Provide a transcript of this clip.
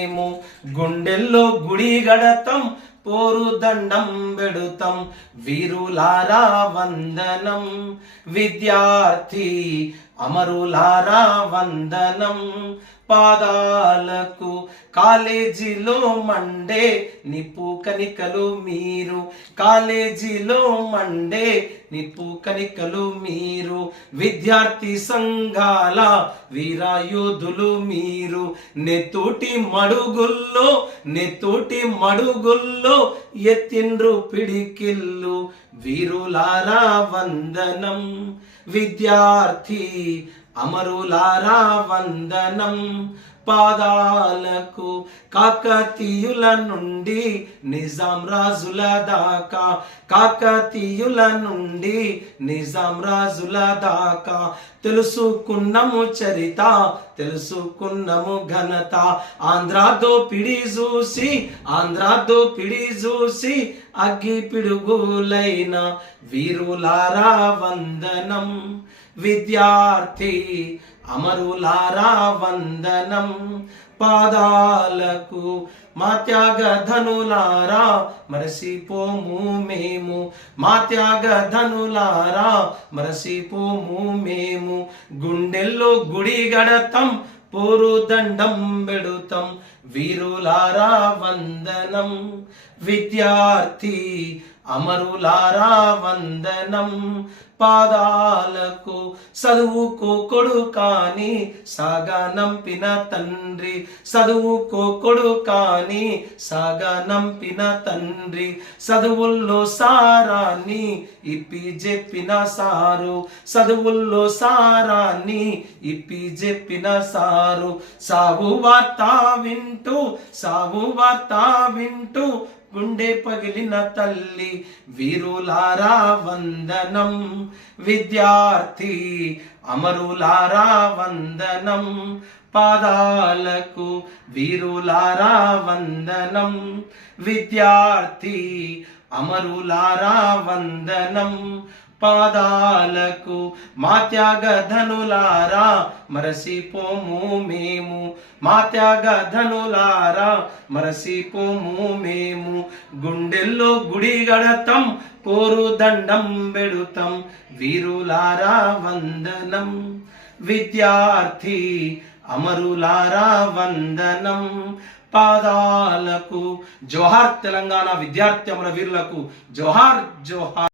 మేము గుండెల్లో గుడి గడతాం, పోరు దండం పెడుతాం, వీరులారా వందనం. విద్యార్థి అమరులారా వందనం. పాదాలకు కాలేజీలో మండే నిప్పు కనికలు మీరు, కాలేజీలో మండే నిప్పు కనికలు మీరు. విద్యార్థి సంఘాల వీరాయుధులు మీరు. నెత్తోటి మడుగుల్లో ఎత్తిండ్రు పిడికిల్లు, వీరులారా వందనం. విద్యార్థి అమరులారా వందనం. పాదాలకు కాకతీయుల నుండి నిజాం రాజుల దాకా, కాకతీయుల నుండి నిజాం రాజుల దాకా తెలుసుకున్నము చరిత, తెలుసుకున్నము ఘనత. ఆంధ్ర దోపిడి చూసి అగ్గి పిడుగులైన వీరులారా వందనం. విద్యార్థి అమరులారా వందనం. పాదాలకు మా త్యాగధనులారా మరసిపోము మేము, మా త్యాగధనులారా మరసిపోము మేము. గుండెల్లో గుడి గడతాం, పోరు దండం పెడుతాం, వీరులారా వందనం. విద్యార్థి అమరులారా వందనం. పాదాలకు చదువుకో కొడుకాని సాగనంపిన తండ్రి, చదువుకో కొడుకాని సాగనంపిన తండ్రి. చదువుల్లో సారాన్ని ఇప్పి చెప్పిన సారు, చదువుల్లో సారాన్ని ఇప్పి చెప్పిన సారు. సాగు వార్త వింటూ గుండె పగిలిన తల్లి, వీరులారా వందనం. విద్యార్థి అమరులారా వందనం. పాదాలకు వీరులారా వందనం. విద్యార్థి అమరులారా వందనం. పాదాలకు మా త్యాగధనులారా మరసిపోము మేము, మా త్యాగధనులారా మరసిపోము మేము. గుండెల్లో గుడి గడతాం, పోరు దండం పెడుతాం, వీరులారా వందనం. విద్యార్థి అమరులారా వందనం. పాదాలకు జోహార్. తెలంగాణ విద్యార్థి అమర వీరులకు జోహార్ జోహార్.